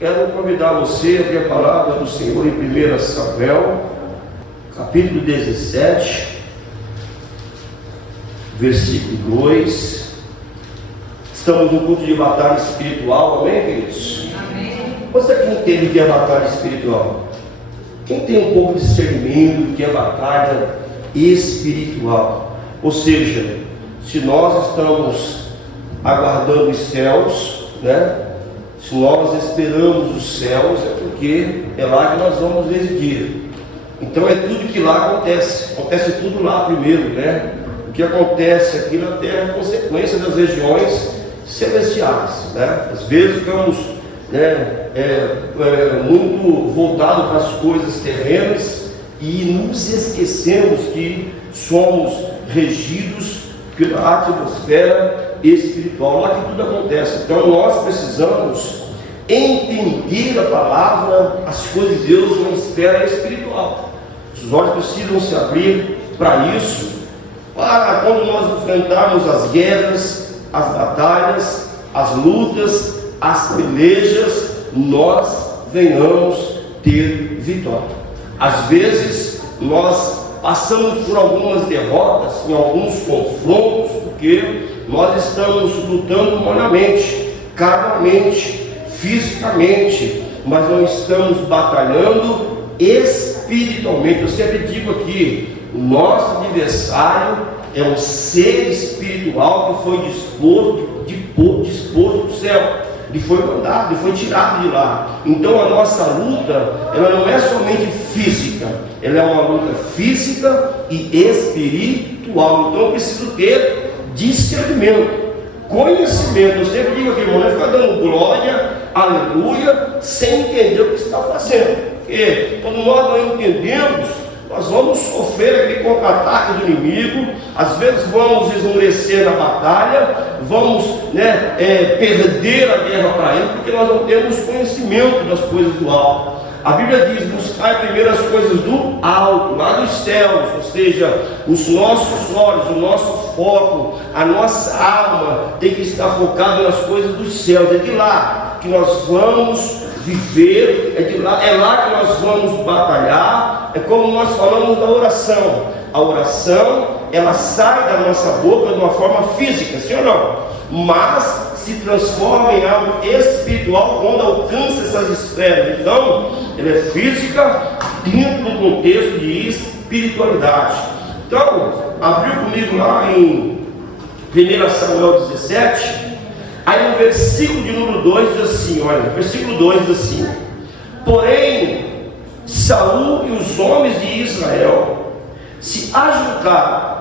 Quero convidar você a abrir a palavra do Senhor em 1 Samuel, capítulo 17, versículo 2. Estamos no culto de batalha espiritual, amém, queridos? Amém. Você que entende o que é batalha espiritual? Quem tem um pouco de discernimento do que é batalha espiritual? Ou seja, se nós estamos aguardando os céus, né? Se nós esperamos os céus, é porque é lá que nós vamos residir. Então é tudo que lá acontece tudo lá primeiro, né? O que acontece aqui na terra é consequência das regiões celestiais, né? Às vezes ficamos muito voltados para as coisas terrenas e nos esquecemos que somos regidos pela atmosfera espiritual, lá que tudo acontece. Então nós precisamos entender a palavra, as coisas de Deus na esfera espiritual. Os olhos precisam se abrir para isso, para quando nós enfrentarmos as guerras, as batalhas, as lutas, as pelejas, nós venhamos ter vitória. Às vezes nós passamos por algumas derrotas, em alguns confrontos, porque nós estamos lutando humanamente, carnalmente, fisicamente, mas não estamos batalhando espiritualmente. Eu sempre digo aqui, o nosso adversário é um ser espiritual que foi disposto do céu. Ele foi mandado, ele foi tirado de lá. Então a nossa luta, ela não é somente física, ela é uma luta física e espiritual. Então eu preciso ter discernimento, conhecimento. Eu sempre digo aqui, irmão, não é ficar dando glória, aleluia, sem entender o que está fazendo. Porque quando nós não entendemos, nós vamos sofrer aquele contra-ataque do inimigo. Às vezes vamos esmorecer na batalha, vamos perder a guerra para ele, porque nós não temos conhecimento das coisas do alto. A Bíblia diz: buscar primeiro as coisas do alto, lá dos céus, ou seja, os nossos olhos, o nosso foco, a nossa alma tem que estar focada nas coisas dos céus. É de lá que nós vamos viver, é lá que nós vamos batalhar. É como nós falamos da oração. A oração, ela sai da nossa boca de uma forma física, sim ou não? Mas se transforma em algo espiritual quando alcança essas esferas. Então, ela é física dentro do contexto de espiritualidade. Então, abriu comigo lá em 1 Samuel 17. Aí no versículo de número 2 diz assim, olha, versículo 2 diz assim: porém, Saul e os homens de Israel se ajuntaram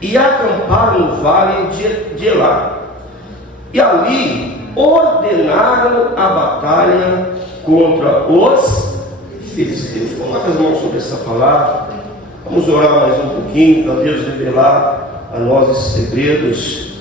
e acamparam no vale de Elá, e ali ordenaram a batalha contra os filisteus. Coloca as mãos sobre essa palavra, vamos orar mais um pouquinho para Deus revelar a nós esses segredos.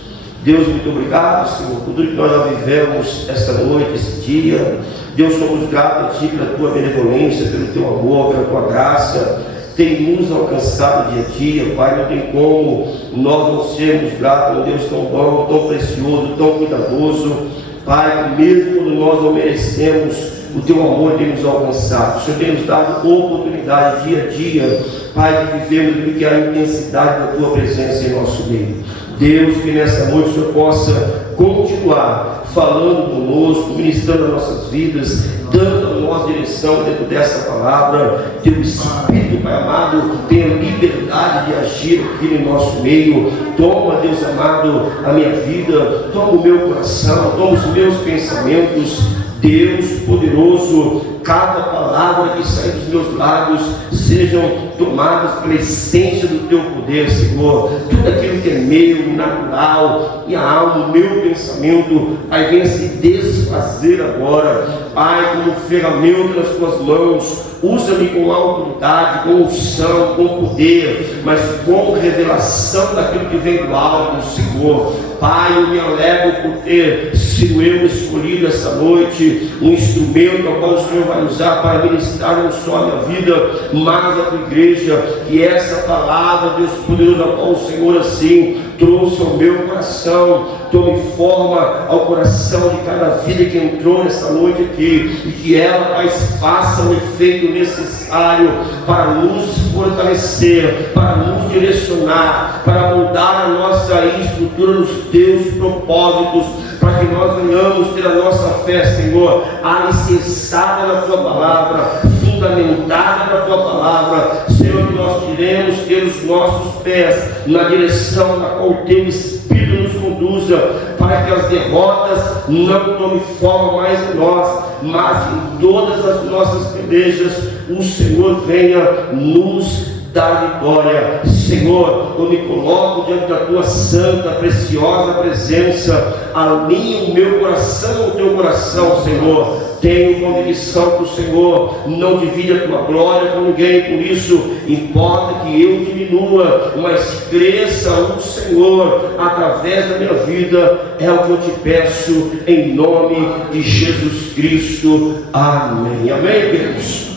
Deus, muito obrigado, Senhor, por tudo que nós já vivemos esta noite, esse dia. Deus, somos gratos a Ti pela Tua benevolência, pelo Teu amor, pela Tua graça. Tem nos alcançado dia a dia, Pai. Não tem como nós não sermos gratos a um Deus tão bom, tão precioso, tão cuidadoso, Pai, que mesmo quando nós não merecemos, o Teu amor tem nos alcançado. O Senhor tem nos dado oportunidade dia a dia, Pai, de vivermos que a intensidade da Tua presença em nosso meio. Deus, que nessa noite o Senhor possa continuar falando conosco, ministrando as nossas vidas, dando a nós direção dentro dessa palavra. Teu Espírito, Pai amado, tenha liberdade de agir aqui no nosso meio. Toma, Deus amado, a minha vida, toma o meu coração, toma os meus pensamentos. Deus poderoso, cada palavra que sai dos meus lábios sejam tomadas pela essência do Teu poder, Senhor. Tudo aquilo que é meu, natural, minha alma, o meu pensamento, Pai, venha se desfazer agora, Pai, como ferramenta nas Tuas mãos. Usa-me com autoridade, com unção, com poder, mas com revelação daquilo que vem do alto, Senhor. Pai, eu me alegro por ter sido eu escolhido essa noite, um instrumento ao qual o Senhor vai usar para ministrar não só a minha vida, mas a Tua igreja. Que essa palavra, Deus poderoso, ao qual o Senhor assim trouxe ao meu coração. Tome forma ao coração de cada vida que entrou nessa noite aqui, e que ela, Pai, faça o efeito necessário para nos fortalecer, para nos direcionar, para mudar a nossa estrutura nos teus propósitos, para que nós venhamos ter a nossa fé, Senhor, alicerçada na tua palavra, fundamentada na tua palavra, Senhor, que nós queremos ter os nossos pés na direção na qual o teu Espírito nos conduza, para que as derrotas não tomem forma mais em nós, mas em todas as nossas pelejas o Senhor venha nos dar vitória. Senhor, eu me coloco diante da tua santa, preciosa presença, alinha o meu coração ao teu coração, Senhor. Tenho convicção que o Senhor não divide a tua glória com ninguém, por isso importa que eu diminua, mas cresça o Senhor através da minha vida, é o que eu te peço em nome de Jesus Cristo. Amém. Amém, queridos?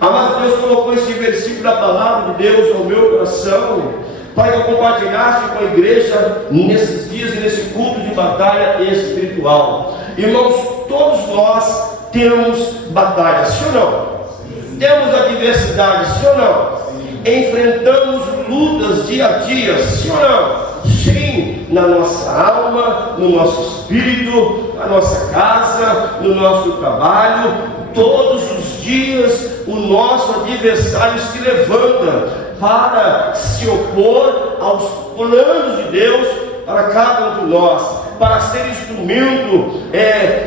Amado, Deus colocou esse versículo da palavra de Deus no meu coração, para que eu compartilhasse com a igreja nesses dias e nesse culto de batalha espiritual. Irmãos, todos nós temos batalhas, sim ou não? Sim. Temos adversidades, sim ou não? Sim. Enfrentamos lutas dia a dia, sim ou não? Sim, na nossa alma, no nosso espírito, na nossa casa, no nosso trabalho. Todos os dias o nosso adversário se levanta para se opor aos planos de Deus para cada um de nós, para ser instrumento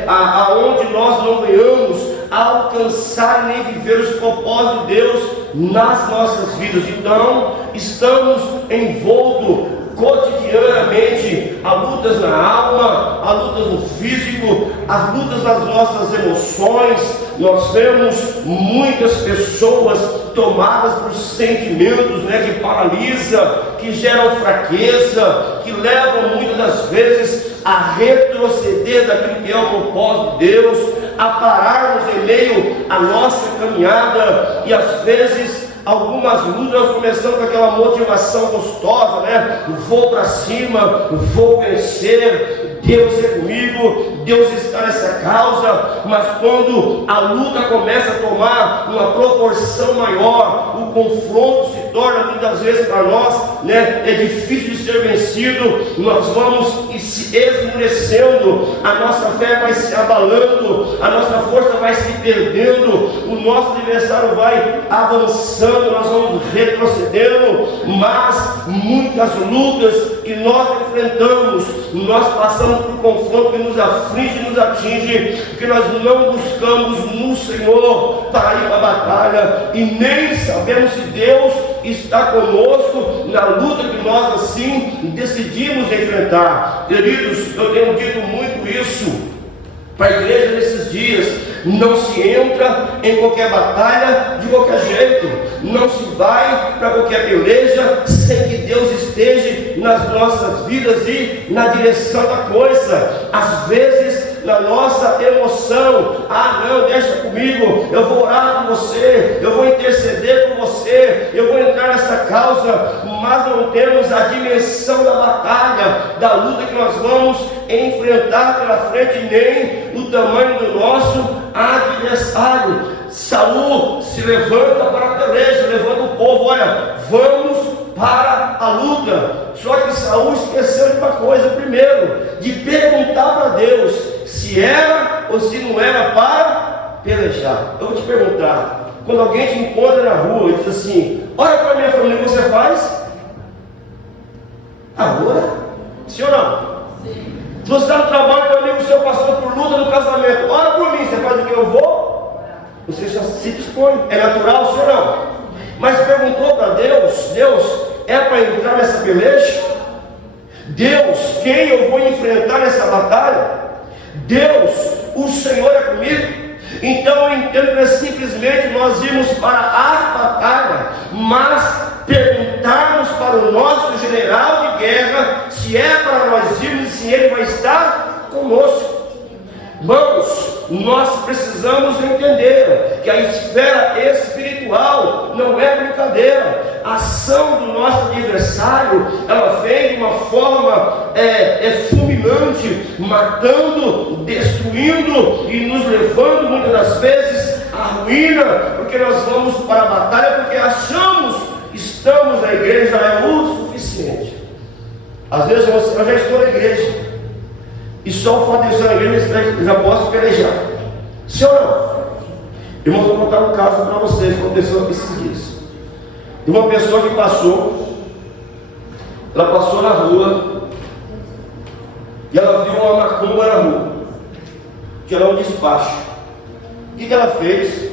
aonde nós não venhamos a alcançar nem viver os propósitos de Deus nas nossas vidas. Então, estamos envoltos cotidianamente a lutas na alma, a lutas no físico, as lutas nas nossas emoções. Nós vemos muitas pessoas tomadas por sentimentos, que paralisam, que geram fraqueza, que levam muitas das vezes a retroceder daquilo que é o propósito de Deus, a pararmos em meio à nossa caminhada, e às vezes algumas lutas começando com aquela motivação gostosa, vou para cima, vou vencer, Deus é comigo, Deus está nessa causa. Mas quando a luta começa a tomar uma proporção maior, o confronto se torna muitas vezes para nós, é difícil de ser vencido, nós vamos se esmorecendo, a nossa fé vai se abalando, a nossa força vai se perdendo, o nosso adversário vai avançando, nós vamos retrocedendo. Mas muitas lutas que nós enfrentamos, nós passamos por confronto que nos aflige e nos atinge, porque nós não buscamos no Senhor para ir para a batalha, e nem sabemos se Deus está conosco na luta que nós assim decidimos enfrentar. Queridos, eu tenho dito muito isso para a igreja nesses dias. Não se entra em qualquer batalha de qualquer jeito, não se vai para qualquer peleja sem que Deus esteja nas nossas vidas e na direção da coisa. Às vezes, na nossa emoção, não, deixa comigo, eu vou orar por você, eu vou interceder por você, eu vou entrar nessa causa, mas não temos a dimensão da batalha, da luta que nós vamos enfrentar pela frente, nem o tamanho do nosso adversário. Saul se levanta para a peleja, levanta o povo, olha, vamos para a luta. Só que Saul esqueceu de uma coisa, primeiro, de perguntar para Deus se era ou se não era para pelejar. Eu vou te perguntar, quando alguém te encontra na rua e diz assim, olha para a minha família, o que você faz? Agora? Sim ou não? Sim. Se você está no trabalho, meu amigo seu passou por luta no casamento, olha por mim, você faz o que eu vou? Você já se dispõe, é natural, sim ou não? Mas perguntou para Deus, Deus, é para entrar nessa peleja? Deus, quem eu vou enfrentar nessa batalha? Deus, o Senhor é comigo? Então eu entendo que não é simplesmente nós irmos para a batalha, mas perguntarmos para o nosso general de guerra se é para nós irmos e se ele vai estar conosco. Irmãos, nós precisamos entender que a esfera espiritual não é brincadeira. a ação do nosso adversário, ela vem de uma forma fulminante, matando, destruindo e nos levando muitas das vezes à ruína, porque nós vamos para a batalha porque achamos que estamos na igreja é o suficiente. Às vezes eu já estou na igreja e só o fato de estar na igreja eu já posso pelejar. Sim ou não? Irmãos, vou contar um caso para vocês, uma pessoa esses dias. De uma pessoa que ela passou na rua e ela viu uma macumba na rua, que era um despacho. O que ela fez?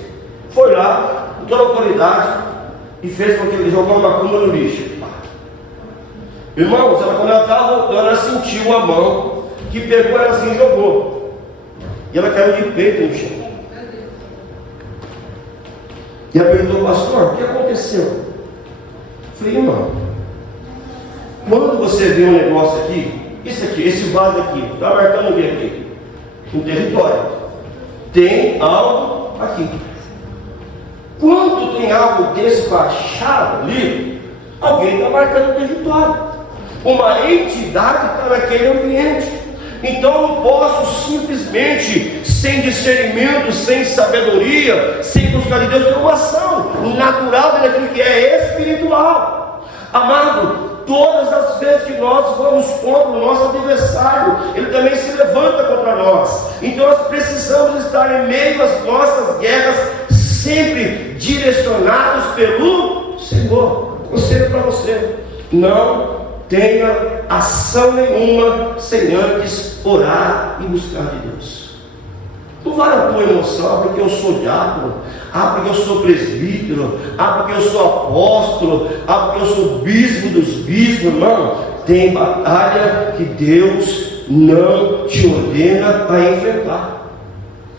Foi lá, com toda a autoridade, e fez com que ele jogou uma macumba no lixo. Irmãos, quando ela estava voltando, ela sentiu uma mão que pegou ela assim e jogou. E ela caiu de peito no chão. E ela perguntou: pastor, o que aconteceu? Eu falei: irmão, quando você vê um negócio aqui, isso aqui, esse vaso aqui, está marcando o que aqui? Um território. Tem algo aqui. Quando tem algo despachado ali, alguém está marcando o território. Uma entidade está naquele ambiente. Então eu não posso simplesmente, sem discernimento, sem sabedoria, sem buscar de Deus, ter uma ação natural daquilo que é espiritual. Amado, todas as vezes que nós vamos contra o nosso adversário, ele também se levanta contra nós. Então nós precisamos estar em meio às nossas guerras, sempre direcionados pelo Senhor. Conselho para você: não tenha ação nenhuma sem antes orar e buscar de Deus. Não vale a tua emoção, porque eu sou diácono, porque eu sou presbítero, porque eu sou apóstolo, porque eu sou bispo dos bispos. Não, tem batalha que Deus não te ordena para enfrentar,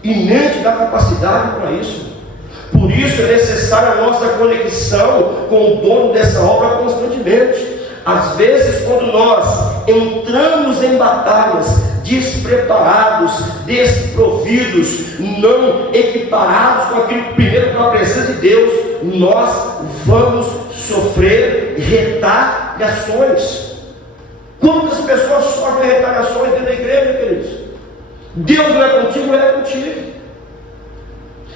e nem te dá capacidade para isso. Por isso é necessária a nossa conexão com o dono dessa obra constantemente. Às vezes, quando nós entramos em batalhas despreparados, desprovidos, não equiparados com aquilo que primeiro com a presença de Deus, nós vamos sofrer retaliações. Quantas pessoas sofrem retaliações dentro da igreja, queridos? Deus não é contigo, não é contigo.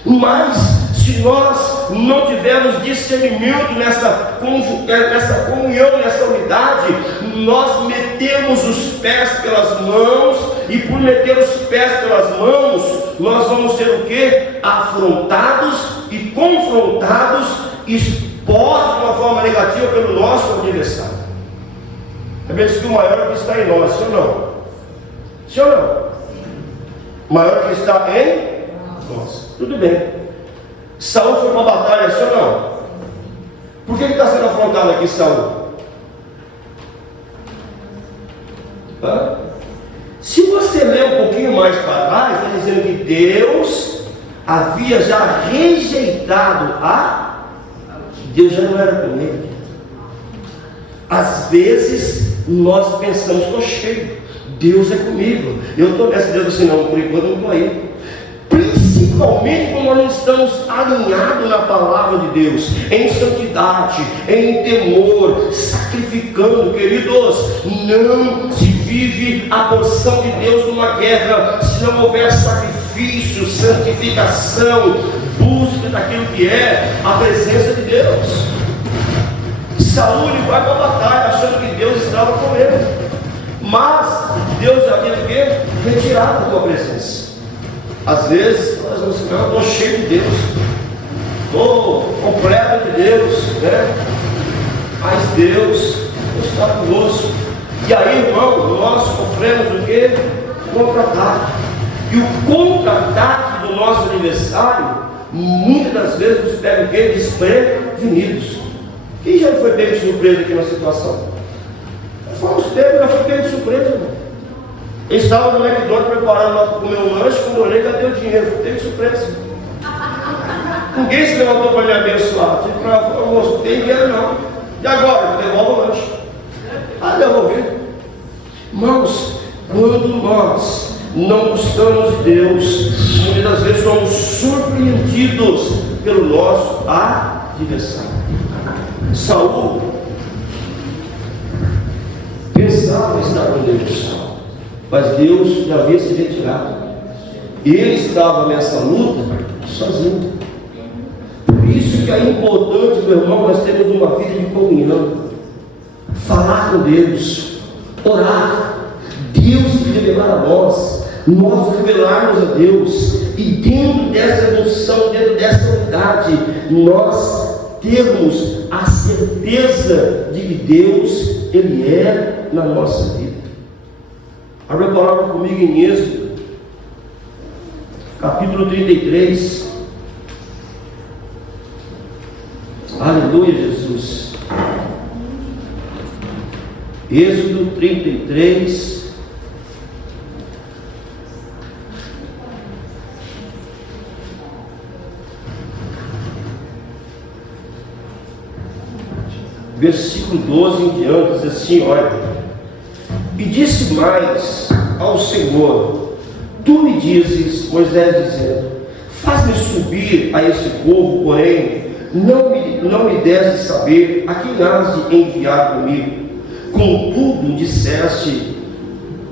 Mas se nós não tivermos discernimento nessa comunhão, nessa unidade, nós metemos os pés pelas mãos, e por meter os pés pelas mãos, nós vamos ser o quê? Afrontados e confrontados, expostos de uma forma negativa pelo nosso adversário. É bem que o maior é que está em nós, sim ou não? Sim ou não? O maior que está em nós. Tudo bem. Saul foi para uma batalha, sim ou não? Por que ele está sendo afrontado aqui, Saul? Se você ler um pouquinho mais para trás, está dizendo que Deus havia já rejeitado Deus já não era com ele. Às vezes nós pensamos: estou cheio, Deus é comigo, eu estou nessa. Deus assim: não, por enquanto não estou aí. Principalmente quando nós não estamos alinhados na palavra de Deus, em santidade, em temor, sacrificando, queridos. Não se vive a porção de Deus numa guerra se não houver sacrifício, santificação, busca daquilo que é a presença de Deus. Saul vai para a batalha achando que Deus estava com ele, mas Deus já teve o quê? Retirado da tua presença. Às vezes nós vamos dizer: eu estou cheio de Deus, estou completo de Deus, né? Mas Deus está conosco. E aí, irmão, nós sofremos o quê? Contra-ataque. E o contra-ataque do nosso adversário muitas das vezes nos pega o quê? Desprevenidos. Quem já foi pego de surpresa aqui na situação? Nós fomos pegos, já foi pego de surpresa, irmão. Eu estava no McDonald's preparando lá para comer um lanche. Quando eu olhei, cadê o dinheiro? Foi pego de surpresa. Ninguém se levantou para me abençoar. Tipo, para falar: moço, não tem dinheiro não. E agora? Devolve o lanche. Devolvi. Irmãos, quando nós não buscamos Deus, muitas das vezes somos surpreendidos pelo nosso adversário. Saul pensava estar com Deus, mas Deus já havia se retirado. Ele estava nessa luta sozinho. Por isso que é importante, meu irmão, nós temos uma vida de comunhão, falar com Deus, orar, Deus se revelar a nós revelarmos a Deus, e dentro dessa emoção, dentro dessa unidade, nós termos a certeza de que Deus, Ele é na nossa vida. Abra a palavra comigo em Êxodo, capítulo 33. Aleluia, Jesus. Êxodo 33. Versículo 12 em diante, diz assim: olha, e disse mais ao Senhor: tu me dizes, Moisés dizendo, faz-me subir a este povo, porém não me deste saber a quem has de enviar comigo. Contudo disseste: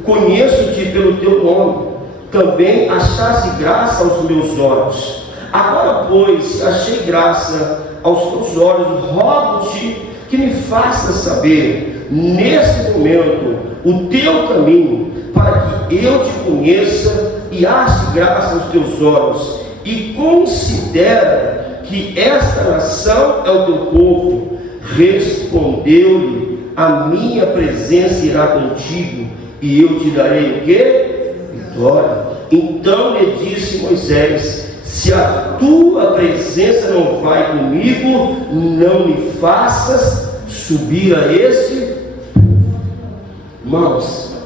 conheço-te pelo teu nome, também achaste graça aos meus olhos. Agora, pois, achei graça aos teus olhos, rogo-te que me faças saber neste momento o teu caminho, para que eu te conheça e ache graça aos teus olhos, e considera que esta nação é o teu povo. Respondeu-lhe: a minha presença irá contigo, e eu te darei o quê? Vitória. Então lhe disse Moisés: se a tua presença não vai comigo, não me faças subir a este. Irmãos,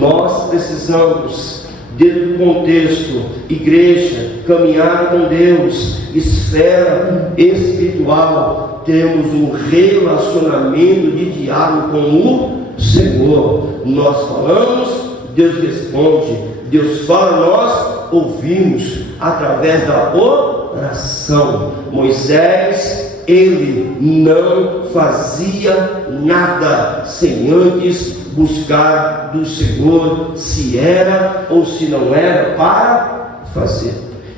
nós precisamos, dentro do contexto, igreja, caminhar com Deus, esfera espiritual, temos um relacionamento de diálogo com o Senhor. Nós falamos, Deus responde, Deus fala, nós ouvimos através da oração. Moisés, ele não fazia nada sem antes buscar do Senhor se era ou se não era para fazer.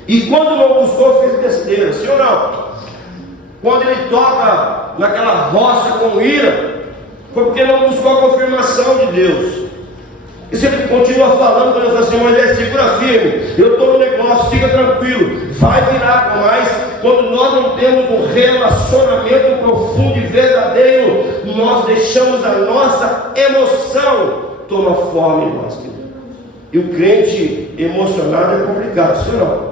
E quando não buscou, fez besteira, sim ou não? Quando ele toca naquela rocha com ira, foi porque não buscou a confirmação de Deus. E se ele continua falando, quando ele fala assim: Moisés, segura firme, eu estou no negócio, fica tranquilo, vai virar. Mas quando nós não temos um relacionamento profundo e verdadeiro, nós deixamos a nossa emoção tomar forma em nós. E o crente emocionado é complicado, sim ou não?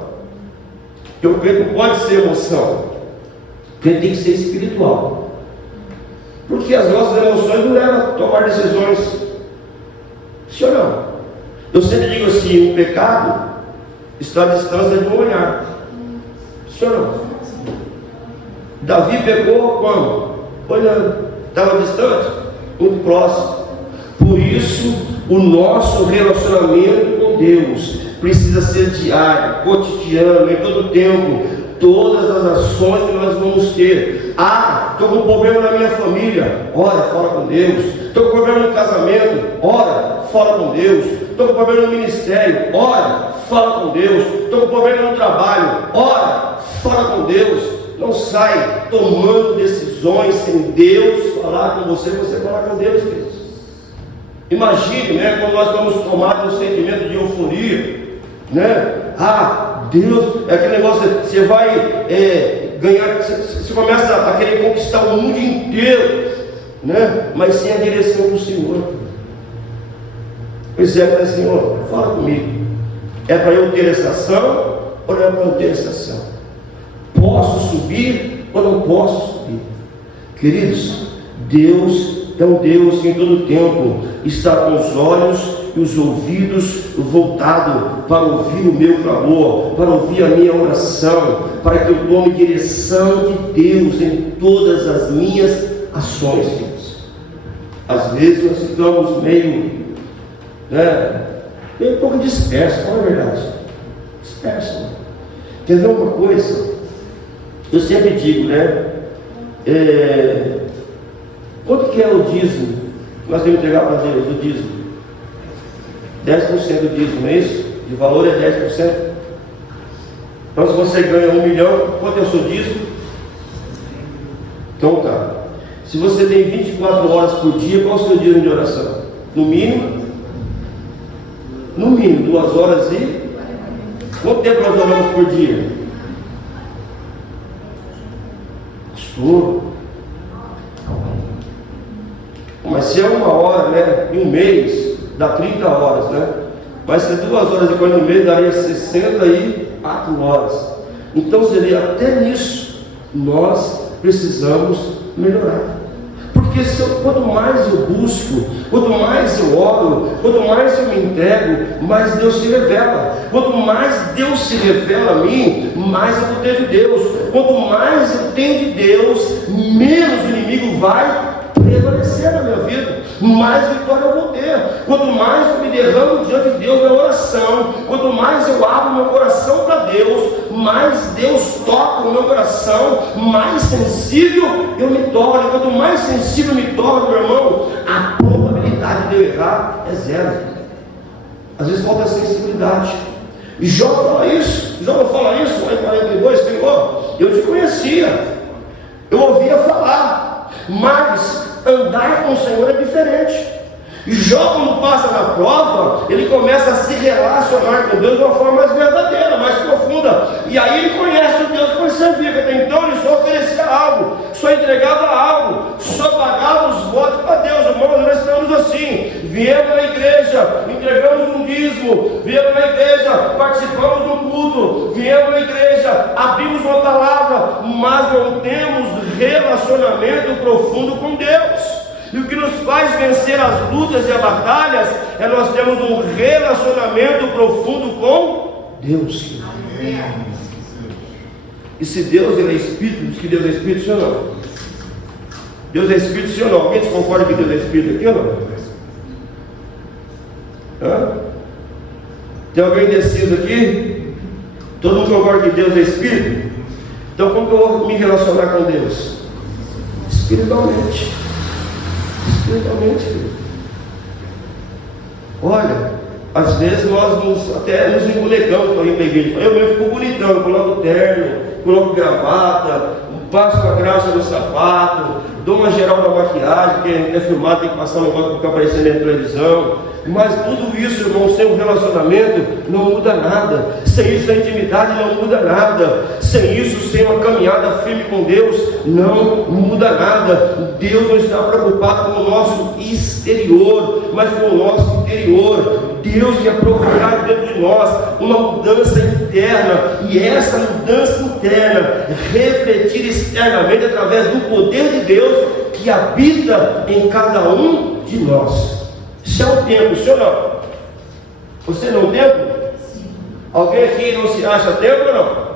Porque o crente não pode ser emoção, o crente tem que ser espiritual, porque as nossas emoções não levam a tomar decisões. Sim ou não? Eu sempre digo assim: o pecado está à distância de um olhar. Sim ou não? Davi pecou quando? Olhando. Estava distante? Muito próximo. Por isso, o nosso relacionamento com Deus precisa ser diário, cotidiano, em todo tempo. Todas as ações que nós vamos ter. Estou com um problema na minha família, ora, fala com Deus. Estou com problema no casamento, ora, fala com Deus. Estou com problema no ministério, ora, fala com Deus. Estou com problema no trabalho, ora, fala com Deus. Não sai tomando decisões sem Deus falar com você falar com Deus, queridos. Imagine, né, quando nós estamos tomados um sentimento de euforia, né? Deus, é aquele negócio, você vai ganhar, você começa a querer conquistar o mundo inteiro, né? Mas sem a direção do Senhor. Pois é, Senhor, fala comigo. É para eu ter essa ação ou não é para eu ter essa ação? Posso subir ou não posso subir? Queridos, Deus é um Deus que em todo tempo está com os olhos e os ouvidos voltados para ouvir o meu clamor, para ouvir a minha oração, para que eu tome direção de Deus em todas as minhas ações, Deus. Às vezes nós ficamos meio um pouco dispersos, qual é a verdade? Dispersos. Quer ver uma coisa? Eu sempre digo, Quanto que é o dízimo que nós temos que entregar para Deus? O dízimo 10% do dízimo, não é isso? De valor é 10%. Então se você ganha 1 milhão, quanto é o seu dízimo? Então tá, se você tem 24 horas por dia, qual é o seu dízimo de oração? No mínimo 2 horas e... Quanto tempo nós oramos por dia? Pastor, mas se é 1 hora, né, em um mês, dá 30 horas, né? Mas se é 2 horas e 40 no mês, daria 64 horas. Então seria até nisso nós precisamos melhorar. Porque quanto mais eu busco, quanto mais eu oro, quanto mais eu me entrego, mais Deus se revela. Quanto mais Deus se revela a mim, mais eu vou ter de Deus. Quanto mais eu tenho de Deus, menos o inimigo vai prevalecer na minha vida, mais vitória eu vou ter. Quanto mais eu me derramo diante de Deus na oração, quanto mais eu abro meu coração para Deus, mais Deus toca o meu coração, mais sensível eu me torno. Quanto mais sensível eu me torno, meu irmão, a probabilidade de eu errar é 0. Às vezes falta sensibilidade. E Jó fala isso, lá em 42, Senhor, eu te conhecia, eu ouvia falar, mas andar com o Senhor é diferente. E Jó, quando passa na prova, ele começa a se relacionar com Deus de uma forma mais verdadeira, mais profunda. E aí ele conhece o Deus que ele servia. Até então ele só oferecia algo, só entregava algo, só pagava os votos para Deus. Irmãos, nós estamos assim: viemos na igreja, entregamos um dízimo, viemos na igreja, participamos do culto, viemos na igreja, abrimos uma palavra, mas não temos relacionamento profundo com Deus. E o que nos faz vencer as lutas e as batalhas é nós temos um relacionamento profundo com Deus. E se Deus ele é Espírito, diz que Deus é Espírito, sim ou não? Deus é Espírito, sim ou não? Alguém concorda que Deus é Espírito aqui ou não? Hã? Tem alguém indeciso aqui? Todo mundo concorda que Deus é Espírito? Então como que eu vou me relacionar com Deus? Espiritualmente. Olha, às vezes nós até nos embolecamos para ir para a igreja. Eu mesmo fico bonitão, coloco terno, coloco gravata, passo a graxa no sapato, dou uma geral na maquiagem, que é filmado, tem que passar um negócio para ficar aparecendo na televisão. Mas tudo isso, irmão, sem um relacionamento não muda nada. Sem isso a intimidade não muda nada. Sem isso, sem uma caminhada firme com Deus, não muda nada. Deus não está preocupado com o nosso exterior, mas com o nosso interior. Deus quer provocar dentro de nós uma mudança interna, e essa mudança interna refletir externamente através do poder de Deus que habita em cada um de nós. Isso é um templo, sim ou não? Você não é um templo? Sim. Alguém aqui não se acha templo ou não?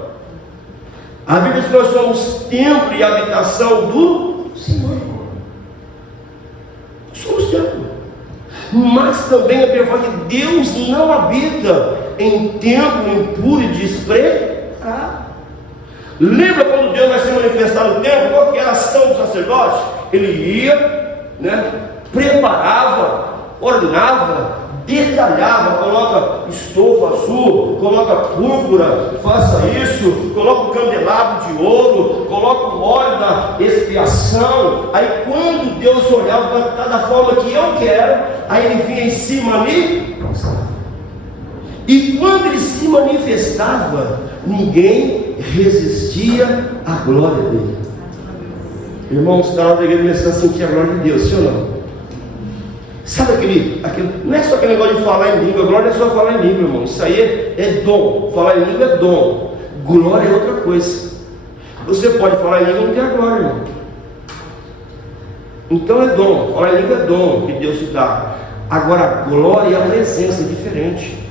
A Bíblia diz que nós somos templo e habitação do Senhor. Somos templo. Mas também a Bíblia fala que Deus não habita em templo impuro e despreparado. Lembra quando Deus vai se manifestar no templo? Qual que era a ação do sacerdote? Ele ia, preparava, ordenava, detalhava, coloca estofa azul, coloca púrpura, faça isso, coloca o candelabro de ouro, coloca o óleo da expiação. Aí quando Deus olhava para da forma que eu quero, aí ele vinha em se manifestar. E quando ele se manifestava, ninguém resistia à glória dele. Irmãos, está na hora da igreja começar a sentir a glória de Deus, sim ou não? Sabe aquele, não é só aquele negócio de falar em língua. Glória é só falar em língua, irmão. Isso aí é dom. Falar em língua é dom. Glória é outra coisa. Você pode falar em língua e não ter a glória, irmão. Então é dom. Falar em língua é dom que Deus te dá. Agora a glória e a presença é diferente.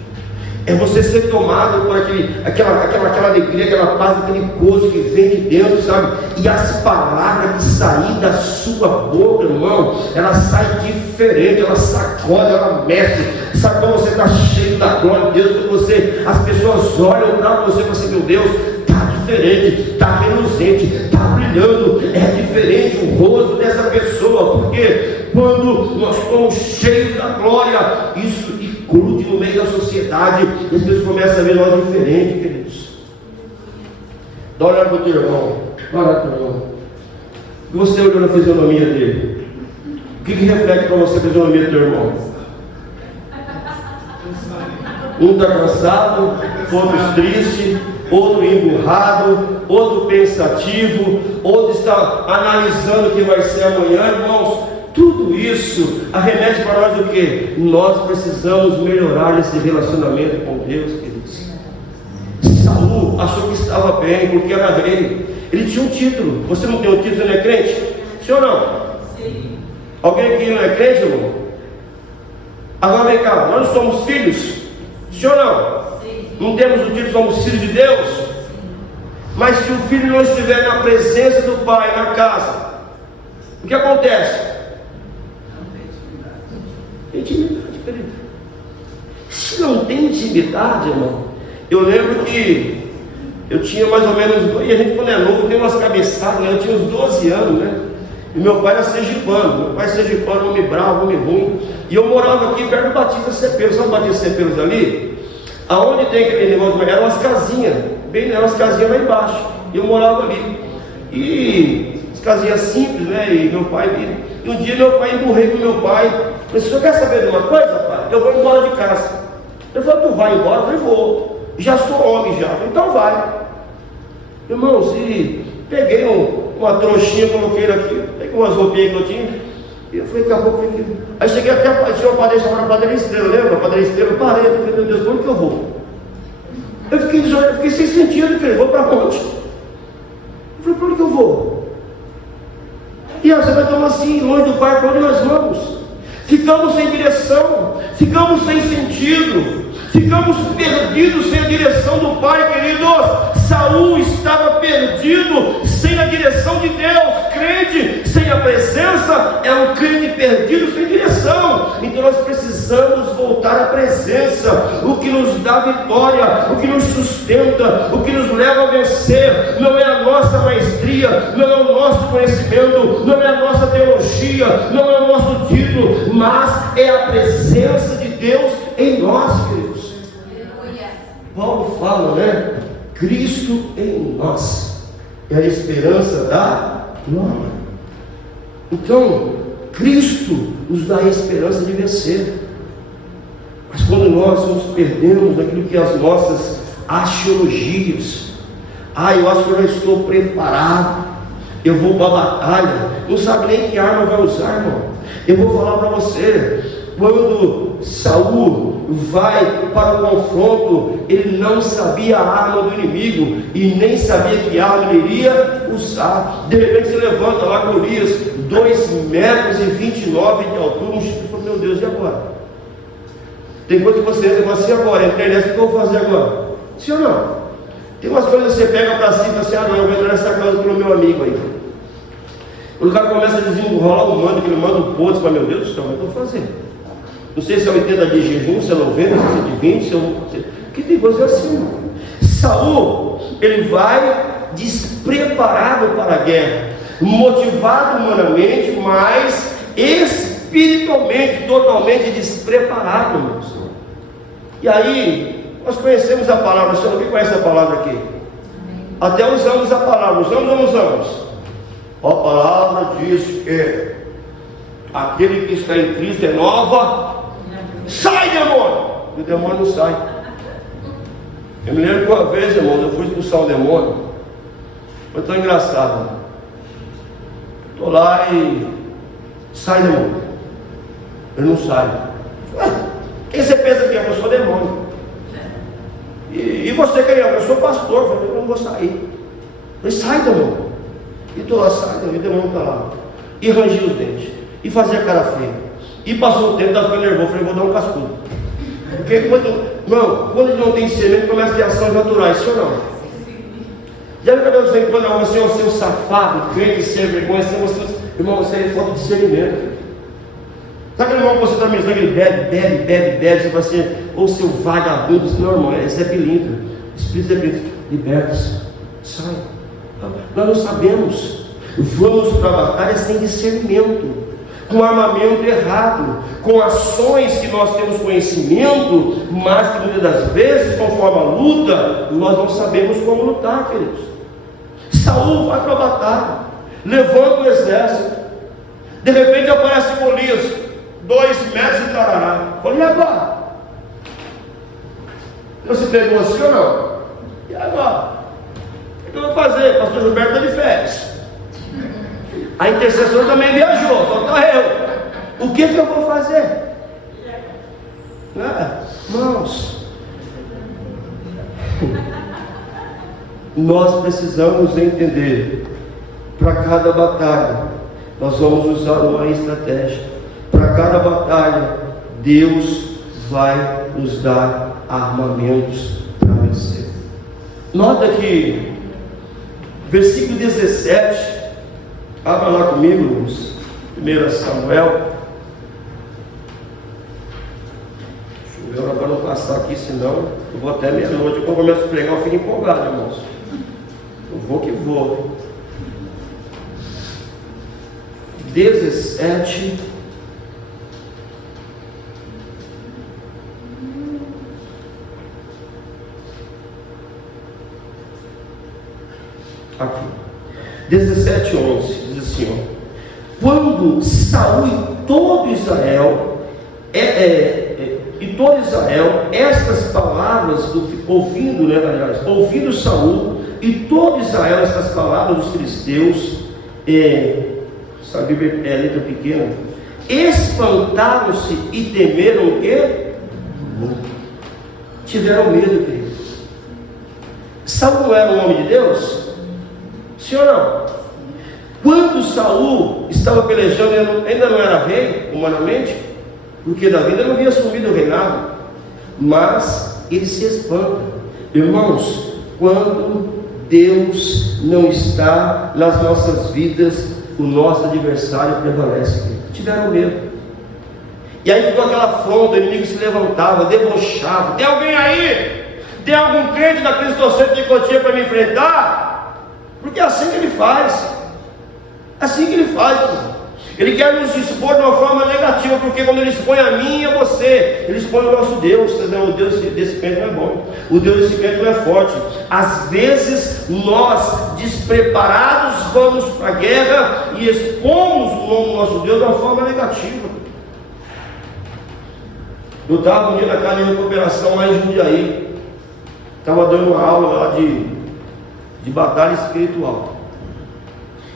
É você ser tomado por aquela alegria, aquela paz, aquele gozo que vem de dentro, sabe? E as palavras que saem da sua boca, irmão, ela sai diferente, ela sacode, ela mexe. Sabe quando você está cheio da glória de Deus, quando as pessoas olham para você e falam assim: meu Deus, está diferente, está reluzente, está brilhando, é diferente o rosto dessa pessoa. porque quando nós somos cheios da glória, isso eclode no meio da sociedade, e as pessoas começam a ver nós diferente, queridos. Dá uma olhada para o teu irmão, dá uma olhada para o teu irmão. E você olhou na fisionomia dele, o que reflete para você a fisionomia do teu irmão? Um está cansado, outro triste, outro emburrado, outro pensativo, outro está analisando o que vai ser amanhã, irmãos. Tudo isso arremete para nós o que? Nós precisamos melhorar esse relacionamento com Deus, queridos. Saul achou que estava bem, porque era rei. Ele tinha um título. Você não tem um título, você não é crente? Sim ou não? Sim. Alguém aqui não é crente, irmão? Agora vem cá, nós não somos filhos? Sim ou não? Sim. Não temos o título, somos filhos de Deus? Sim. Mas se o filho não estiver na presença do pai, na casa, o que acontece? Intimidade, querido. Se não tem intimidade, irmão, eu lembro que eu tinha mais ou menos, e a gente quando é novo tem umas cabeçadas, né? Eu tinha uns 12 anos, né? E meu pai era sergipano, homem bravo, homem ruim. E eu morava aqui perto do Batista Cepeiros. Sabe o Batista Cepeiros ali? Aonde tem aquele negócio, eram umas casinhas, eram umas casinhas lá embaixo. E eu morava ali. E as casinhas simples, né? E meu pai, e um dia meu pai, emburrei com meu pai. Eu falei, o senhor quer saber de uma coisa, pai? Eu vou embora de casa. Ele falou, tu vai embora? Eu falei, vou. Já sou homem já. Eu falei, então vai. Irmãos, e peguei uma trouxinha, coloquei aqui, peguei umas roupinhas que eu tinha, e eu falei, daqui a pouco, aí cheguei até o padeiro, chamava Padaria Estrela, lembra? Padaria Estrela, eu parei, eu falei, meu Deus, onde que eu vou? Eu fiquei sem sentido, eu vou para onde? Eu falei, para onde que eu vou? E você vai tomar assim, longe do pai, para onde nós vamos? Ficamos sem direção, ficamos sem sentido, ficamos perdidos sem a direção do Pai, queridos. Saul estava perdido sem a direção de Deus. Crente sem a presença é um crente perdido sem direção. Então nós precisamos voltar à presença. O que nos dá vitória, o que nos sustenta, o que nos leva a vencer, não é a nossa maestria, não é o nosso conhecimento, não é a nossa teologia, não é o nosso título, mas é a presença de Deus em nós, queridos. Paulo fala, né? Cristo em nós é a esperança da glória. Então, Cristo nos dá a esperança de vencer. Mas quando nós nos perdemos naquilo que as nossas axiologias, eu acho que eu já estou preparado, eu vou para a batalha, não sabe nem que arma vai usar, irmão. Eu vou falar para você, quando Saul vai para o confronto, ele não sabia a arma do inimigo e nem sabia que arma ele iria usar. De repente se levanta lá Golias, 2,29 metros de altura, um chifre, falou, meu Deus, e agora? Tem coisa que você entra e fala assim, agora, entrei nessa, o que eu vou fazer agora? Sim ou não? Tem umas coisas que você pega para si e fala assim, não, eu vou entrar nessa casa pelo meu amigo aí. O cara começa a desenrolar o mando, que ele manda o podre, fala, meu Deus do céu, o que eu vou fazer? Não sei se é 80 dias de jejum, se é 90, se é 120, se é... que tem coisa assim. Saul, ele vai despreparado para a guerra, motivado humanamente, mas espiritualmente totalmente despreparado, irmãos. E aí, nós conhecemos a palavra, você não conhece a palavra aqui? Até usamos a palavra, usamos ou não usamos? A palavra diz que aquele que está em Cristo é nova. Sai, demônio! E o demônio não sai. Eu me lembro que uma vez, irmãos, eu fui expulsar um demônio. Foi tão engraçado. Estou lá e sai, demônio. Ele não sai. Quem você pensa que é? Eu sou demônio. E você quem é? Eu sou pastor. Eu falei, eu não vou sair. Eu falei, sai, demônio. E estou lá, sai, e o demônio está lá. E rangia os dentes. E fazia a cara feia. E passou o tempo, estava ficando nervoso. Falei, vou dar um cascudo. Porque quando ele não tem discernimento, começa a ter ações naturais, sim ou não? Já viu que Deus vem quando você é o seu safado, crente, sem vergonha, irmão, você é falta de discernimento. Sabe aquele irmão que você está ministrando, ele bebe, você fala assim, ou seu vagabundo, não, irmão, esse é pilintra. Espírito é pilintra, liberta-se, sai. Nós não sabemos, vamos para a batalha sem discernimento. com armamento errado, com ações que nós temos conhecimento, mas que muitas das vezes, conforme a luta, nós não sabemos como lutar, queridos. Saul vai para a batalha, levanta o exército, de repente aparece Golias, 2 metros de tarará. Falei, e agora? Você pegou assim ou não? E agora? O que eu vou fazer? Pastor Gilberto está de férias. A intercessora também viajou, só está eu. O que eu vou fazer? Irmãos, nós precisamos entender, para cada batalha, nós vamos usar uma estratégia. Para cada batalha, Deus vai nos dar armamentos para vencer. Nota que, versículo 17, abra lá comigo, irmãos, 1 Samuel. Deixa eu ver para não passar aqui, senão eu vou até meia-noite. Quando eu começo a pregar, eu fico empolgado, irmãos. Eu vou que vou. 17. Aqui. 17:11 diz assim: ó, quando Saul e todo Israel, estas palavras ouvindo Saul e todo Israel estas palavras dos filisteus, essa Bíblia é letra pequena, espantaram-se e temeram o quê? Tiveram medo, querido. Saul não era um homem de Deus? Sim ou não? Quando Saul estava pelejando, ele ainda não era rei, humanamente, porque Davi ainda não havia assumido o reinado, mas ele se espanta. Irmãos, quando Deus não está nas nossas vidas, o nosso adversário prevalece. Tiveram medo. E aí ficou aquela afronta, o inimigo se levantava, debochava. Tem alguém aí? Tem algum crente da Cristocentro de Cotia para me enfrentar? Porque é assim que ele faz. É assim que ele faz, irmão. Ele quer nos expor de uma forma negativa, porque quando ele expõe a mim e a você, ele expõe o nosso Deus. O Deus desse crente não é bom, o Deus desse crente não é forte. Às vezes nós, despreparados, vamos para a guerra e expomos o nome do nosso Deus de uma forma negativa. Eu estava um dia na casa de recuperação lá em Jundiaí, estava dando uma aula lá de batalha espiritual.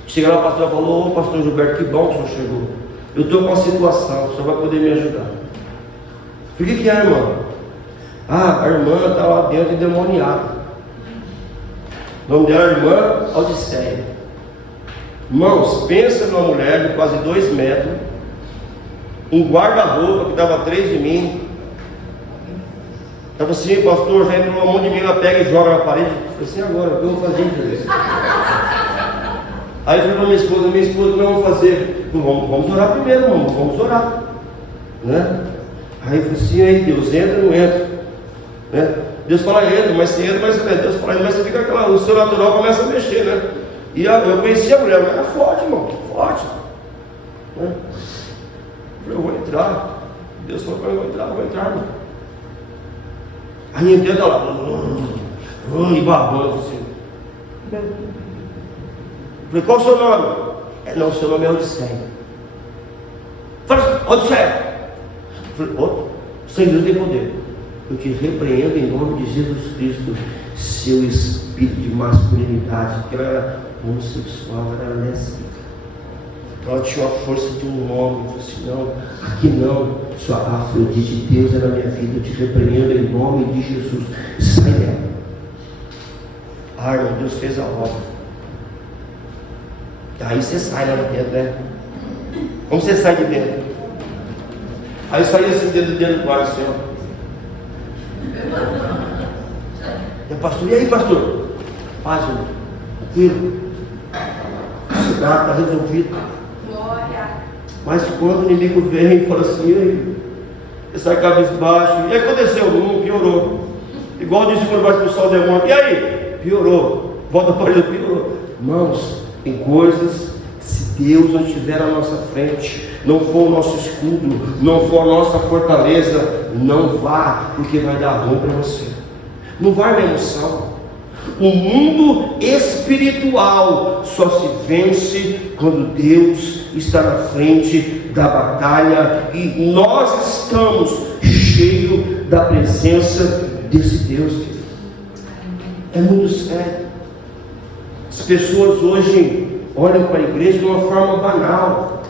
Chega lá, o pastor falou: ô pastor Gilberto, que bom que o senhor chegou. Eu estou com uma situação, o senhor vai poder me ajudar. Por que é, irmã? A irmã está lá dentro endemoniada. O nome dela é irmã Odisseia. Irmãos, pensa numa mulher de quase 2 metros, um guarda-roupa que dava 3 de mim. Estava assim, pastor, já entrou um monte de mim, ela pega e joga na parede. Eu falei assim: agora, o que eu vou fazer com isso? Aí eu falei para minha esposa, o que nós vamos fazer? Vamos orar primeiro, irmão, vamos orar, né? Aí eu falei assim: aí Deus, entra ou não entra, né? Deus fala: entra, mas você entra, mas você entra. Deus fala: mas você fica aquela, o seu natural começa a mexer, né? E eu conheci a mulher, mas era forte, irmão, forte, né? Eu vou entrar. Deus falou para eu vou entrar, irmão. Aí entrei lá, e babando assim. Falei: qual o seu nome? Não, o seu nome é Odisseia. Falei assim: Odisseia. Falei: o Senhor Deus tem poder. Eu te repreendo em nome de Jesus Cristo, seu espírito de masculinidade, que ela era homossexual, era lésbica. Ela tinha a força de um homem. Eu falei assim: não, aqui não, sua Afrodite, Deus é na minha vida, eu te repreendo em nome de Jesus, sai dela. Irmão, Deus fez a obra. Aí você sai lá de dentro, né? Como você sai de dentro? Aí eu saí assim dentro do quarto, assim, ó. Pastor, e aí, pastor? Paz, irmão, tranquilo. Está resolvido. Glória. Mas quando o inimigo vem e fala assim, ele sai cabisbaixo. E aí aconteceu? Piorou. Igual disse quando vai expulsar o demônio. E aí? Piorou. Volta para ele, piorou. Irmãos, tem coisas, se Deus não estiver à nossa frente, não for o nosso escudo, não for a nossa fortaleza, não vá, porque vai dar ruim para você. Não vai na emoção. O mundo espiritual só se vence quando Deus está na frente da batalha e nós estamos cheios da presença desse Deus. É muito sério. As pessoas hoje olham para a igreja de uma forma banal.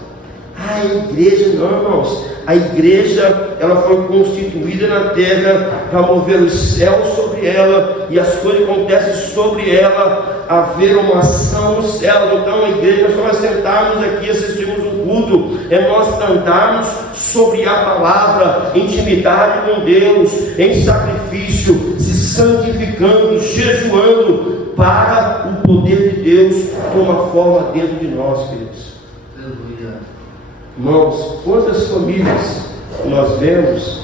A igreja, não, irmãos. A igreja, ela foi constituída na terra para mover os céus sobre ela, e as coisas acontecem sobre ela, haver uma ação nos céus. Então a igreja, nós sentarmos aqui, assistimos um culto, é nós cantarmos sobre a palavra, intimidade com Deus, em sacrifício, se santificando, jejuando, para o poder de Deus tomar forma dentro de nós, queridos. Irmãos, quantas famílias nós vemos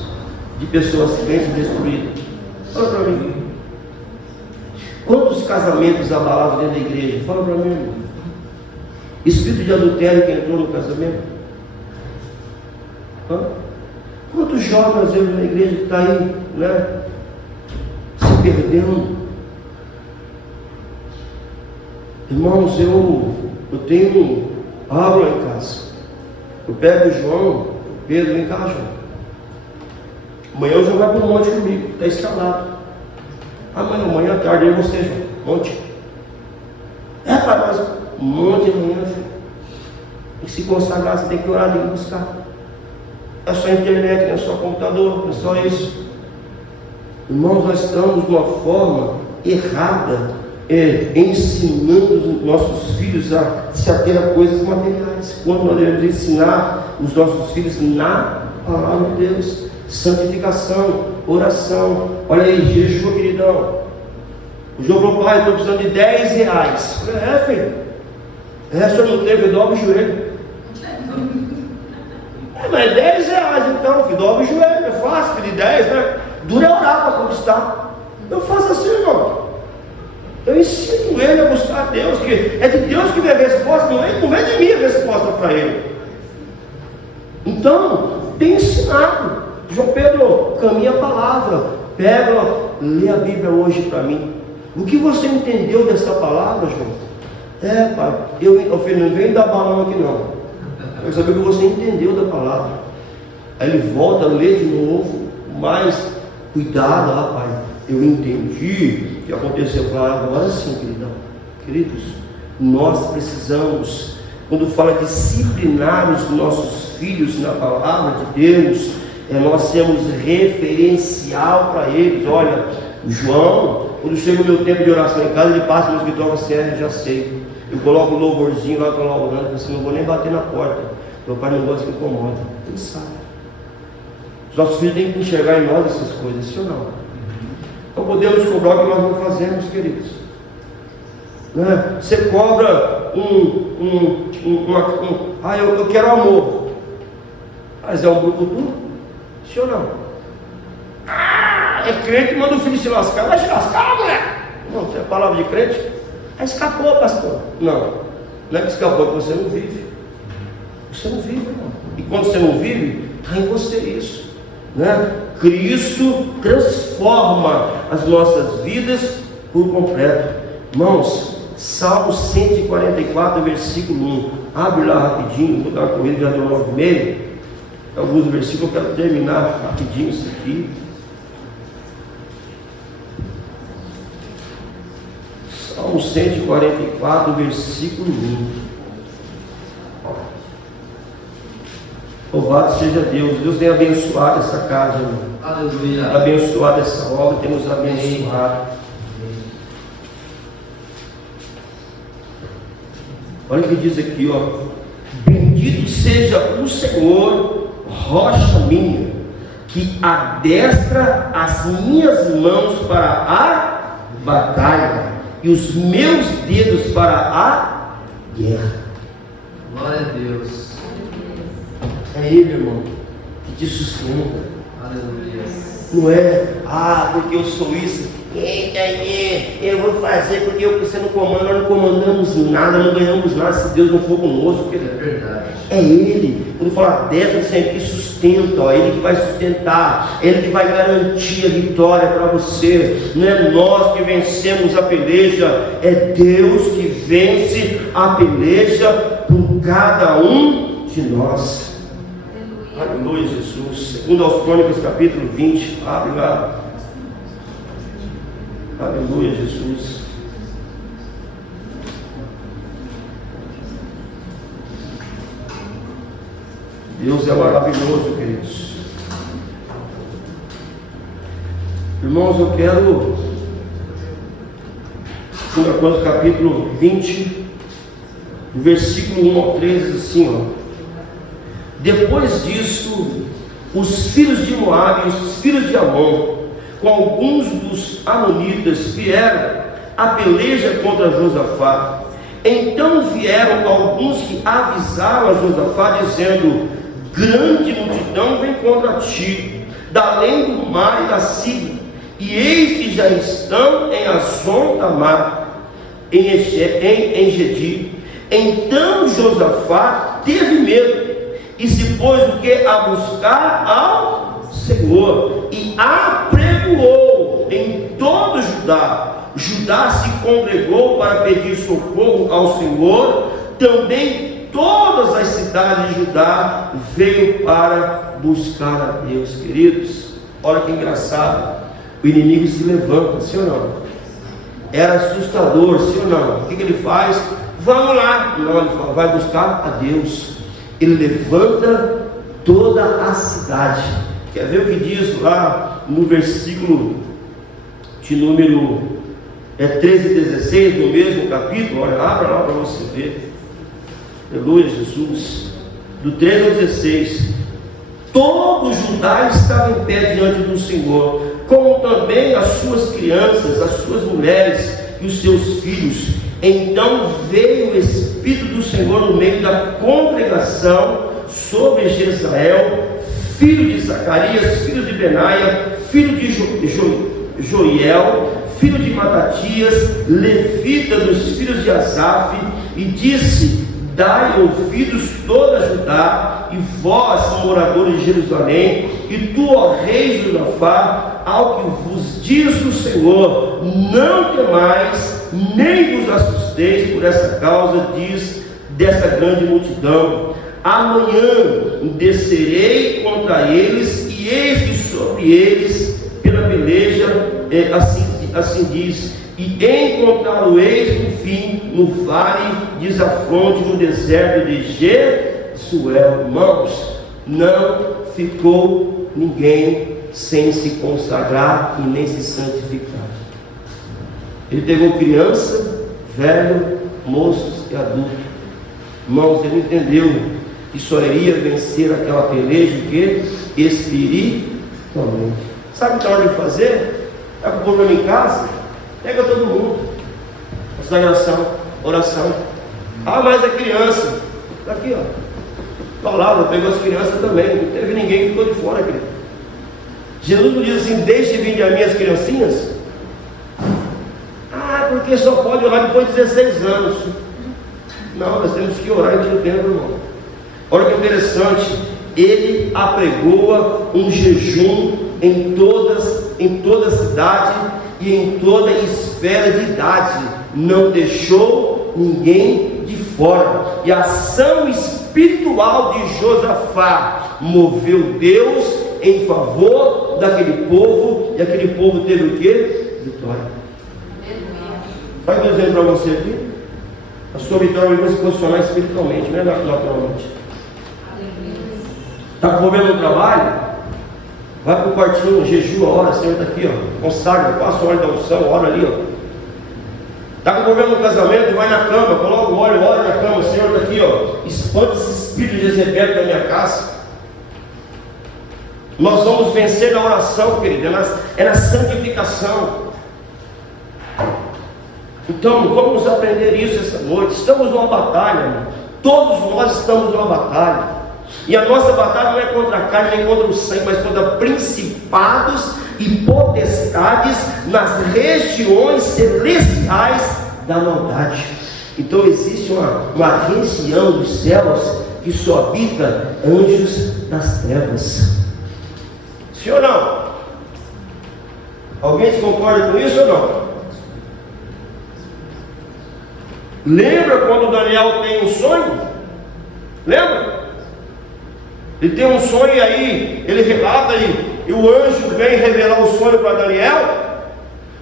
de pessoas crentes destruídas? Fala para mim. Quantos casamentos abalados dentro da igreja? Fala para mim, irmão. Espírito de adultério que entrou no casamento? Quantos jovens nós vemos na igreja que está aí, né, se perdendo? Irmãos, eu tenho Pablo em casa. Eu pego o João, o Pedro, vem cá, João. Amanhã o João vai para o monte comigo, está escalado. Amanhã à tarde eu e você, João, monte. É para nós, monte amanhã, filho. Tem que se consagrar, você tem que orar, tem que buscar. É só internet, não é só computador, não é só isso. Irmãos, nós estamos de uma forma errada, ensinando os nossos filhos a se ater a coisas materiais, quando nós devemos ensinar os nossos filhos na palavra de Deus, santificação, oração. Olha aí, jejum, queridão. O João falou: pai, eu estou precisando de 10 reais. Eu falei: filho, se eu não tenho, dobra o joelho. Mas 10 reais então, filho, dobra o joelho, é fácil, filho, de 10, né? Dura é orar para conquistar. Eu faço assim, irmão. Eu ensino ele a buscar a Deus, que é de Deus que vem a resposta, não é de mim a resposta para ele. Então, tem ensinado. João Pedro, caminha a palavra, pega, lê a Bíblia hoje para mim. O que você entendeu dessa palavra, João? Pai, eu filho, não vem dar balão aqui não. Eu quero saber o que você entendeu da palavra. Aí ele volta, lê de novo, mas cuidado lá, pai. Eu entendi o que aconteceu. Agora sim, queridão. Queridos, nós precisamos, quando fala disciplinar os nossos filhos na palavra de Deus, nós temos referencial para eles. Olha, o João, quando chega o meu tempo de oração em casa, ele passa no escritório assim: eu já sei. Eu coloco o louvorzinho lá, estou lá orando, assim, não vou nem bater na porta. Meu pai não gosta que incomoda. Ele sabe. Os nossos filhos têm que enxergar em nós essas coisas, sim ou não? Não podemos cobrar o que nós não fazemos, queridos. Né? Você cobra eu quero amor. Mas é um brucutu? Sim ou não? É crente que manda o filho se lascar. Vai se lascar, mulher? Não, isso é a palavra de crente. Escapou, pastor. Não é que escapou, é que você não vive. Você não vive, irmão. E quando você não vive, está em você isso. Né? Cristo transforma as nossas vidas por completo. Irmãos, Salmo 144, versículo 1. Abre lá rapidinho, vou dar uma corrida, já deu 9h30. Alguns versículos, eu quero terminar rapidinho isso aqui. Salmo 144, versículo 1. Louvado seja Deus. Deus tem abençoado essa casa, irmão. Aleluia. Abençoado essa obra, temos abençoado. Olha o que diz aqui, ó. Bendito seja o Senhor, rocha minha, que adestra as minhas mãos para a batalha e os meus dedos para a guerra. Glória a Deus. É Ele, irmão, que te sustenta. Aleluia. Não é, porque eu sou isso, eu vou fazer porque você não comanda. Nós não comandamos nada, não ganhamos nada se Deus não for conosco. É verdade. É Ele. Quando fala destra, sempre que sustenta, ó, Ele que vai sustentar, Ele que vai garantir a vitória para você. Não é nós que vencemos a peleja, é Deus que vence a peleja por cada um de nós. Aleluia, Jesus. Segundo aos Crônicas, capítulo 20. Abre lá. Aleluia, Jesus. Deus é maravilhoso, queridos. Irmãos, eu quero, segunda Crônicas, capítulo 20, do versículo 1 ao 13, assim, ó. Depois disso, os filhos de Moabe e os filhos de Amon, com alguns dos amonitas, vieram a peleja contra Josafá. Então vieram alguns que avisaram a Josafá, dizendo: grande multidão vem contra ti, da além do mar e da Síria, e eis que já estão em Azon Tamar, em Engedi. Então Josafá teve medo e se pôs o que? A buscar ao Senhor, e apregoou em todo Judá. Judá se congregou para pedir socorro ao Senhor. Também todas as cidades de Judá veio para buscar a Deus. Queridos, olha que engraçado, o inimigo se levanta, sim ou não? Era assustador, sim ou não? O que ele faz? Vamos lá. Não, ele fala, vai buscar a Deus. Ele levanta toda a cidade. Quer ver o que diz lá no versículo de número 13 e 16 do mesmo capítulo? Olha, abra lá para você ver. Aleluia, Jesus. Do 13 ao 16: todo Judá estava em pé diante do Senhor, como também as suas crianças, as suas mulheres e os seus filhos. Então veio o Espírito do Senhor no meio da congregação sobre Jezael, filho de Zacarias, filho de Benaia, filho de Joiel, filho de Matatias, levita dos filhos de Asaf, e disse: dai ouvidos toda Judá, e vós, moradores de Jerusalém, e tu, ó rei Josafá, ao que vos diz o Senhor: não temais, nem vos assusteis por essa causa, diz dessa grande multidão. Amanhã descerei contra eles, e eis que sobre eles, pela peleja, assim diz, e encontrá-lo-eis no fim, no vale de Zafronte, no deserto de Jesuel. Irmãos, não ficou ninguém sem se consagrar e nem se santificar. Ele pegou criança, velho, moços e adultos. Irmãos, ele entendeu que só iria vencer aquela peleja que espiritualmente. Sabe o que é hora de fazer? Está com o problema em casa? Pega todo mundo. Consagração, oração. Mas a criança, está aqui, ó. Palavra, pegou as crianças também. Não teve ninguém que ficou de fora, querido. Jesus não diz assim: deixe vir de a mim as criancinhas. Porque só pode orar depois de 16 anos. Não, nós temos que orar em todo tempo, irmão. Olha que interessante, ele apregoa um jejum em toda a cidade e em toda a esfera de idade, não deixou ninguém de fora. E a ação espiritual de Josafá moveu Deus em favor daquele povo, e aquele povo teve o quê? Vitória. Vai um exemplo para você aqui. A sua vitória vai se posicionar espiritualmente, não é naturalmente. Está com problema no trabalho? Vai para o quartinho, jejua, ora, Senhor está aqui, ó. Consagra, passa o óleo da unção, ora ali, ó. Está com problema no casamento? Vai na cama, coloca o óleo, ora na cama, Senhor está aqui, ó. Espanta esse espírito de Jezebel da minha casa. Nós vamos vencer na oração, querido, é na santificação. Então vamos aprender isso essa noite. Estamos numa batalha, irmão. Todos nós estamos numa batalha. E a nossa batalha não é contra a carne nem contra o sangue, mas contra principados e potestades nas regiões celestiais da maldade. Então existe uma região dos céus que só habita anjos das trevas. Sim ou não? Alguém se concorda com isso ou não? Lembra quando Daniel tem um sonho? Lembra? Ele tem um sonho e aí ele relata e o anjo vem revelar o sonho para Daniel,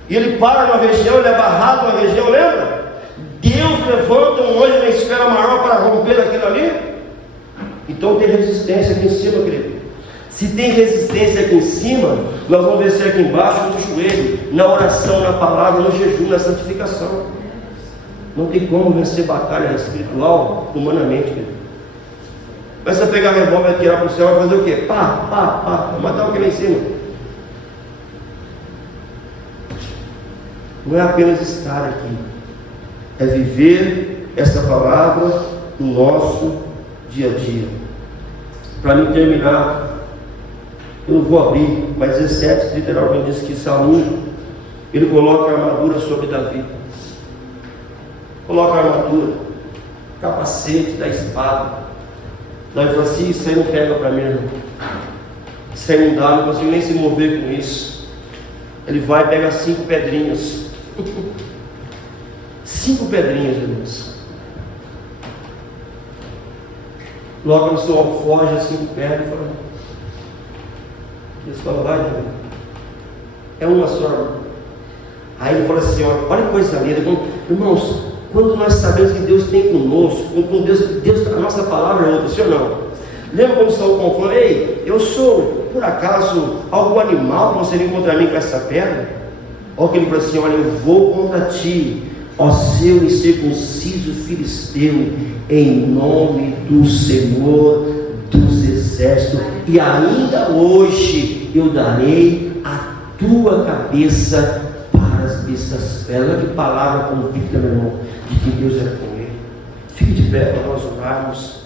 e ele para numa região, ele é barrado numa região, lembra? Deus levanta um anjo na esfera maior para romper aquilo ali. Então tem resistência aqui em cima, querido. Se tem resistência aqui em cima, nós vamos vencer aqui embaixo, no joelho, na oração, na palavra, no jejum, na santificação. Não tem como vencer batalha espiritual humanamente, querido. Mas se você pegar a revólver e atirar para o céu, vai fazer o quê? Pá, vai matar o que lá em cima. Não é apenas estar aqui, é viver essa palavra no nosso dia a dia. Para mim terminar, eu não vou abrir, mas 17, literalmente diz que Saul, ele coloca a armadura sobre Davi. Coloca a armadura, capacete da espada. Daí ele falou assim: isso aí não pega para mim, não. Isso aí não dá, não consigo nem se mover com isso. Ele vai e pega 5 pedrinhas. 5 pedrinhas, irmãos. Coloca no seu alforje 5 pedras e fala. Deus fala: vai, Davi. É uma só. Aí ele fala assim: olha que coisa linda. Irmãos, quando nós sabemos que Deus tem conosco, com Deus, a nossa palavra é outra, sim ou não? Lembra quando Saul falou: ei, eu sou, por acaso, algum animal que você vem contra mim com essa pedra? Olha que ele falou assim: olha, eu vou contra ti, ó seu incircunciso filisteu, em nome do Senhor dos exércitos, e ainda hoje eu darei a tua cabeça para as bestas feras. Olha que palavra convicta, meu irmão, de que Deus é com ele. Fique de pé para nós orarmos.